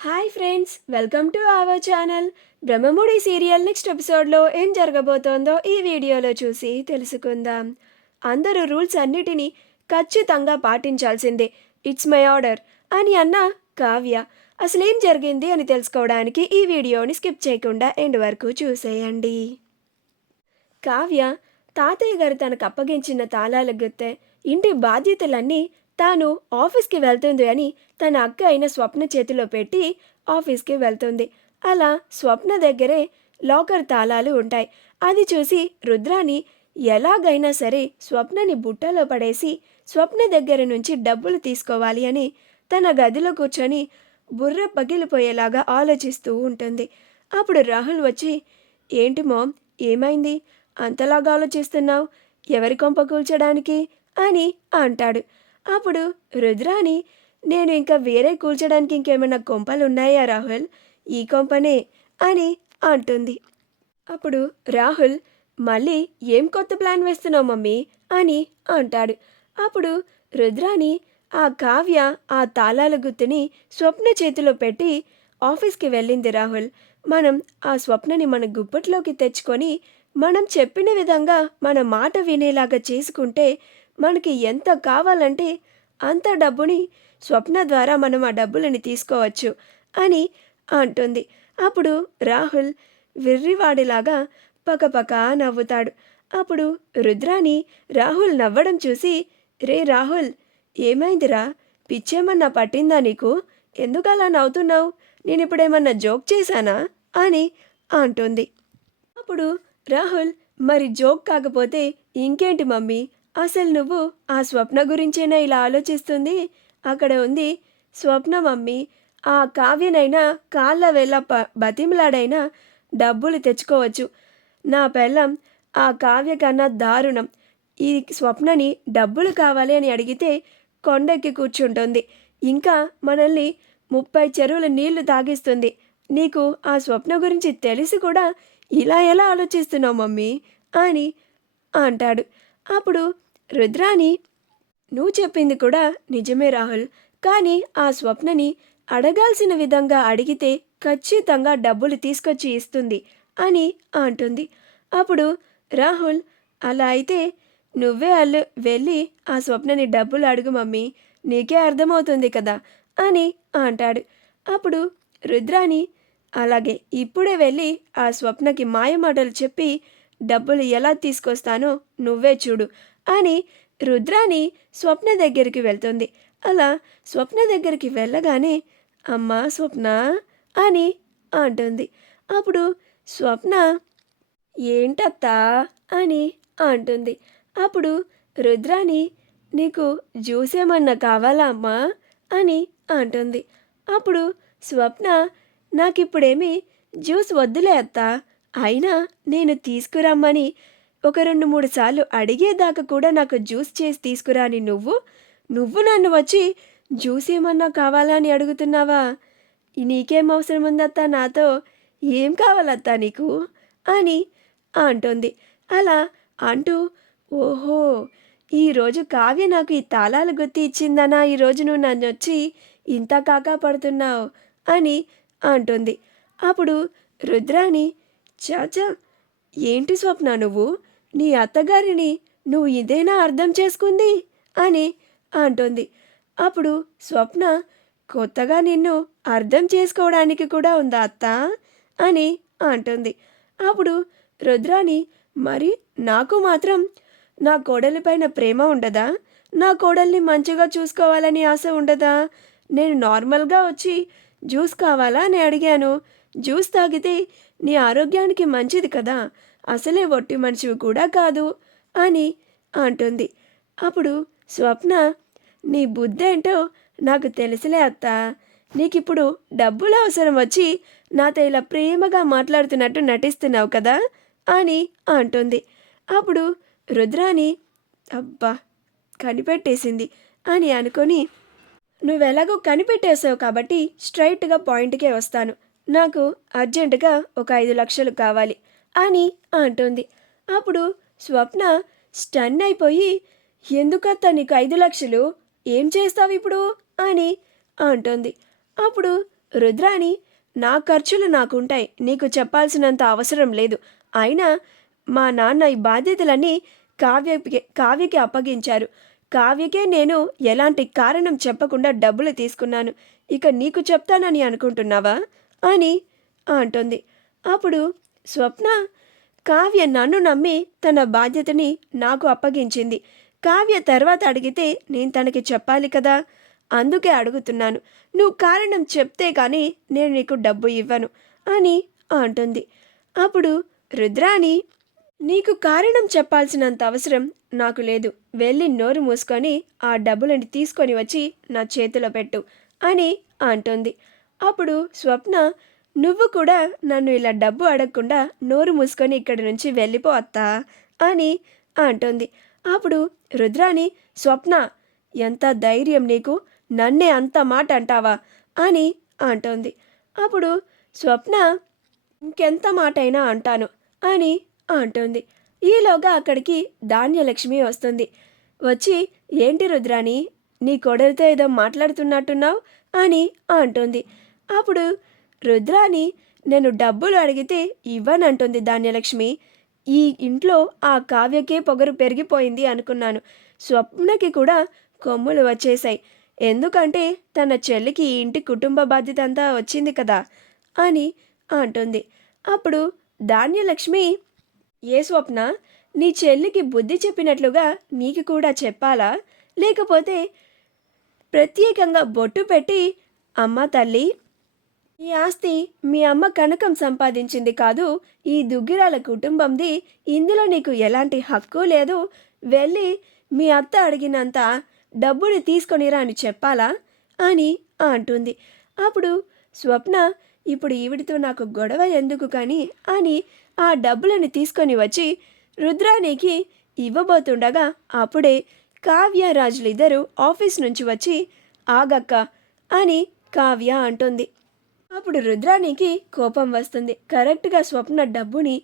Hi friends, welcome to our channel. Brahmamudi serial next ఎపిసోడ్లో ఏం జరగబోతోందో ఈ వీడియోలో చూసి తెలుసుకుందాం. అందరూ రూల్స్ అన్నిటినీ ఖచ్చితంగా పాటించాల్సిందే, ఇట్స్ మై ఆర్డర్ అని అన్న కావ్య అసలేం జరిగింది అని తెలుసుకోవడానికి ఈ వీడియోని స్కిప్ చేయకుండా ఎండ్ వరకు చూసేయండి. కావ్య తాతయ్య గారు తనకు అప్పగించిన తాళాల గుత్తే, ఇంటి బాధ్యతలన్నీ తాను ఆఫీస్కి వెళ్తుంది అని తన అక్క అయిన స్వప్న చేతిలో పెట్టి ఆఫీస్కి వెళ్తుంది. అలా స్వప్న దగ్గరే లాకర్ తాళాలు ఉంటాయి. అది చూసి రుద్రాని ఎలాగైనా సరే స్వప్నని బుట్టలో పడేసి స్వప్న దగ్గర నుంచి డబ్బులు తీసుకోవాలి అని తన గదిలో కూర్చొని బుర్ర పగిలిపోయేలాగా ఆలోచిస్తూ ఉంటుంది. అప్పుడు రాహుల్ వచ్చి, ఏంటి మామ్, ఏమైంది, అంతలాగా ఆలోచిస్తున్నావు, ఎవరి కొంప కూల్చడానికి అని అంటాడు. అప్పుడు రుద్రాని, నేను ఇంకా వేరే కూల్చడానికి ఇంకేమైనా కొంపలున్నాయా రాహుల్, ఈ కొంపనే అని అంటుంది. అప్పుడు రాహుల్, మళ్ళీ ఏం కొత్త ప్లాన్ వేస్తున్నావు మమ్మీ అని అంటాడు. అప్పుడు రుద్రాని, ఆ కావ్య ఆ తాళాల గుత్తుని స్వప్న చేతిలో పెట్టి ఆఫీస్కి వెళ్ళింది రాహుల్. మనం ఆ స్వప్నని మన గుప్పట్లోకి తెచ్చుకొని మనం చెప్పిన విధంగా మన మాట వినేలాగా చేసుకుంటే మనకి ఎంత కావాలంటే అంత డబ్బుని స్వప్న ద్వారా మనం ఆ డబ్బులని తీసుకోవచ్చు అని అంటుంది. అప్పుడు రాహుల్ వెర్రివాడిలాగా పకపక నవ్వుతాడు. అప్పుడు రుద్రాని రాహుల్ నవ్వడం చూసి, రే రాహుల్, ఏమైందిరా, పిచ్చేమన్నా పట్టిందా నీకు, ఎందుకలా నవ్వుతున్నావు, నేనిప్పుడేమన్నా జోక్ చేశానా అని అంటుంది. అప్పుడు రాహుల్, మరి జోక్ కాకపోతే ఇంకేంటి మమ్మీ, అసలు నువ్వు ఆ స్వప్న గురించేనా ఇలా ఆలోచిస్తుంది, అక్కడ ఉంది స్వప్న మమ్మీ, ఆ కావ్యనైనా కాళ్ళ వేళ్ళ బతిమలాడైనా డబ్బులు తెచ్చుకోవచ్చు. నా పెళ్ళం ఆ కావ్య కన్నా దారుణం. ఈ స్వప్నని డబ్బులు కావాలి అని అడిగితే కొండెక్కి కూర్చుంటుంది, ఇంకా మనల్ని 30 చెరువుల నీళ్లు తాగిస్తుంది. నీకు ఆ స్వప్న గురించి తెలిసి కూడా ఇలా ఎలా ఆలోచిస్తున్నావు మమ్మీ అని అంటాడు. అప్పుడు రుద్రాని, నువ్వు చెప్పింది కూడా నిజమే రాహుల్, కానీ ఆ స్వప్నని అడగాల్సిన విధంగా అడిగితే ఖచ్చితంగా డబ్బులు తీసుకొచ్చి ఇస్తుంది అని అంటుంది. అప్పుడు రాహుల్, అలా అయితే నువ్వే వెళ్ళి ఆ స్వప్నని డబ్బులు అడుగు మమ్మీ, నీకే అర్థమవుతుంది కదా అని అంటాడు. అప్పుడు రుద్రాని, అలాగే ఇప్పుడే వెళ్ళి ఆ స్వప్నకి మాయమాటలు చెప్పి డబ్బులు ఎలా తీసుకొస్తానో నువ్వే చూడు అని రుద్రాని స్వప్న దగ్గరికి వెళ్తుంది. అలా స్వప్న దగ్గరికి వెళ్ళగానే, అమ్మా స్వప్న అని అంటుంది. అప్పుడు స్వప్న, ఏంటత్తా అని అంటుంది. అప్పుడు రుద్రాని, నీకు జ్యూస్ ఏమన్నా కావాలా అమ్మా అని అంటుంది. అప్పుడు స్వప్న, నాకిప్పుడేమీ జ్యూస్ వద్దులే అత్తా, అయినా నేను తీసుకురమ్మని ఒక 2-3 సార్లు అడిగేదాకా కూడా నాకు జ్యూస్ చేసి తీసుకురాని నువ్వు నన్ను వచ్చి జ్యూస్ ఏమన్నా కావాలా అని అడుగుతున్నావా, నీకేం అవసరం ఉందత్తా నాతో, ఏం కావాలత్తా నీకు అని అంటుంది. అలా అంటూ, ఓహో, ఈరోజు కావ్య నాకు ఈ తాళాలు గుత్తి ఇచ్చిందనా ఈరోజు నువ్వు నన్ను వచ్చి ఇంత కాకా పడుతున్నావు అని అంటుంది. అప్పుడు రుద్రాని, చాచా, ఏంటి స్వప్న నువ్వు, నీ అత్తగారిని నువ్వు ఇదేనా అర్థం చేసుకుంది అని అంటుంది. అప్పుడు స్వప్న, కొత్తగా నిన్ను అర్థం చేసుకోవడానికి కూడా ఉందా అత్త అని అంటుంది. అప్పుడు రుద్రాని, మరి నాకు మాత్రం నా కోడలిపైన ప్రేమ ఉండదా, నా కోడల్ని మంచిగా చూసుకోవాలని ఆశ ఉండదా, నేను నార్మల్గా వచ్చి జ్యూస్ కావాలా అని అడిగాను, జ్యూస్ తాగితే నీ ఆరోగ్యానికి మంచిది కదా, అసలే ఒట్టి మనిషివి కూడా కాదు అని అంటుంది. అప్పుడు స్వప్న, నీ బుద్ధేంటో నాకు తెలుసులే అత్త, నీకిప్పుడు డబ్బుల అవసరం వచ్చి నాతో ఇలా ప్రేమగా మాట్లాడుతున్నట్టు నటిస్తున్నావు కదా అని అంటుంది. అప్పుడు రుద్రాని, అబ్బా, కనిపెట్టేసింది అని అనుకొని, నువ్వెలాగో కనిపెట్టేసావు కాబట్టి స్ట్రైట్గా పాయింట్కే వస్తాను, నాకు అర్జెంటుగా ఒక 5 లక్షలు కావాలి అని అంటుంది. అప్పుడు స్వప్న స్టన్ అయిపోయి, ఎందుకత్తా నీకు 5 లక్షలు, ఏం చేస్తావు ఇప్పుడు అని అంటుంది. అప్పుడు రుద్రాని, నా ఖర్చులు నాకుంటాయి, నీకు చెప్పాల్సినంత అవసరం లేదు. అయినా మా నాన్న ఈ బాధ్యతలన్నీ కావ్యకి అప్పగించారు. కావ్యకే నేను ఎలాంటి కారణం చెప్పకుండా డబ్బులు తీసుకున్నాను. ఇక నీకు చెప్తానని అనుకుంటున్నావా అని అంటుంది. అప్పుడు స్వప్న, కావ్య నన్ను నమ్మి తన బాధ్యతని నాకు అప్పగించింది. కావ్య తర్వాత అడిగితే నేను తనకి చెప్పాలి కదా, అందుకే అడుగుతున్నాను. నువ్వు కారణం చెప్తే కానీ నేను నీకు డబ్బు ఇవ్వను అని అంటుంది. అప్పుడు రుద్రాని, నీకు కారణం చెప్పాల్సినంత అవసరం నాకు లేదు. వెళ్ళి నోరు మూసుకొని ఆ డబ్బులని తీసుకొని వచ్చి నా చేతిలో పెట్టు అని అంటుంది. అప్పుడు స్వప్న, నువ్వు కూడా నన్ను ఇలా డబ్బు అడగకుండా నోరు మూసుకొని ఇక్కడి నుంచి వెళ్ళిపో అత్తా అని అంటుంది. అప్పుడు రుద్రాని, స్వప్న, ఎంత ధైర్యం నీకు, నన్నే అంత మాట అంటావా అని అంటోంది. అప్పుడు స్వప్న, ఇంకెంత మాటైనా అంటాను అని అంటుంది. ఈలోగా అక్కడికి ధాన్యలక్ష్మి వస్తుంది. వచ్చి, ఏంటి రుద్రాని, నీ కొడలితో ఏదో మాట్లాడుతున్నట్టున్నావు అని అంటుంది. అప్పుడు రుద్రాని, నేను డబ్బులు అడిగితే ఇవ్వనంటుంది ధాన్యలక్ష్మి. ఈ ఇంట్లో ఆ కావ్యకే పొగరు పెరిగిపోయింది అనుకున్నాను. స్వప్నకి కూడా కొమ్ములు వచ్చేశాయి. ఎందుకంటే తన చెల్లికి ఈ ఇంటి కుటుంబ బాధ్యత అంతా వచ్చింది కదా అని అంటుంది. అప్పుడు ధాన్యలక్ష్మి, ఏ స్వప్న, నీ చెల్లికి బుద్ధి చెప్పినట్లుగా నీకు కూడా చెప్పాలా, లేకపోతే ప్రత్యేకంగా బొట్టు పెట్టి, అమ్మ తల్లి, ఈ ఆస్తి మీ అమ్మ కనకం సంపాదించింది కాదు, ఈ దుగ్గిరాల కుటుంబంది, ఇందులో నీకు ఎలాంటి హక్కు లేదు, వెళ్ళి మీ అత్త అడిగినంత డబ్బుని తీసుకొనిరా అని చెప్పాలా అని అంటుంది. అప్పుడు స్వప్న, ఇప్పుడు ఈవిడితో నాకు గొడవ ఎందుకు కానీ అని ఆ డబ్బులను తీసుకొని వచ్చి రుద్రానికి ఇవ్వబోతుండగా అప్పుడే కావ్య రాజులిద్దరూ ఆఫీస్ నుంచి వచ్చి, ఆగక్క అని కావ్య అంటుంది. అప్పుడు రుద్రానికి కోపం వస్తుంది. కరెక్ట్గా స్వప్న డబ్బుని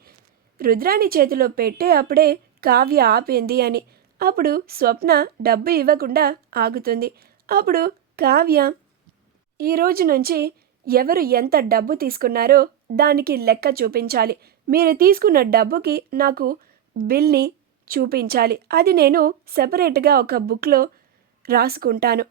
రుద్రాని చేతిలో పెట్టే అప్పుడే కావ్య ఆపింది అని. అప్పుడు స్వప్న డబ్బు ఇవ్వకుండా ఆగుతుంది. అప్పుడు కావ్య, ఈ రోజు నుంచి ఎవరు ఎంత డబ్బు తీసుకున్నారో దానికి లెక్క చూపించాలి. మీరు తీసుకున్న డబ్బుకి నాకు బిల్ని చూపించాలి. అది నేను సెపరేట్గా ఒక బుక్లో రాసుకుంటాను.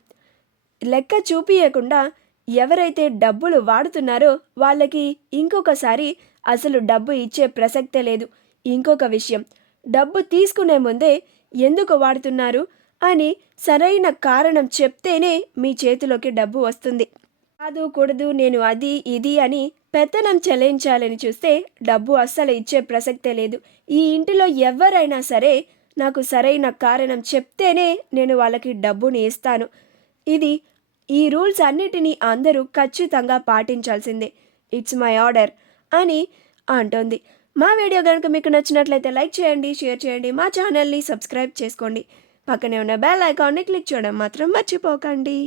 లెక్క చూపించకుండా ఎవరైతే డబ్బులు వాడుతున్నారో వాళ్ళకి ఇంకొకసారి అసలు డబ్బు ఇచ్చే ప్రసక్తే లేదు. ఇంకొక విషయం, డబ్బు తీసుకునే ముందే ఎందుకు వాడుతున్నారు అని సరైన కారణం చెప్తేనే మీ చేతిలోకి డబ్బు వస్తుంది. కాదు కూడదు, నేను అది ఇది అని పెత్తనం చెల్లించాలని చూస్తే డబ్బు అస్సలు ఇచ్చే ప్రసక్తే లేదు. ఈ ఇంటిలో ఎవరైనా సరే నాకు సరైన కారణం చెప్తేనే నేను వాళ్ళకి డబ్బుని ఇస్తాను. ఈ రూల్స్ అన్నిటినీ అందరూ ఖచ్చితంగా పాటించాల్సిందే. ఇట్స్ మై ఆర్డర్ అని అంటోంది. మా వీడియో కనుక మీకు నచ్చినట్లయితే లైక్ చేయండి, షేర్ చేయండి, మా ఛానల్ని సబ్స్క్రైబ్ చేసుకోండి. పక్కనే ఉన్న బెల్ ఐకాన్ని క్లిక్ చేయడం మాత్రం మర్చిపోకండి.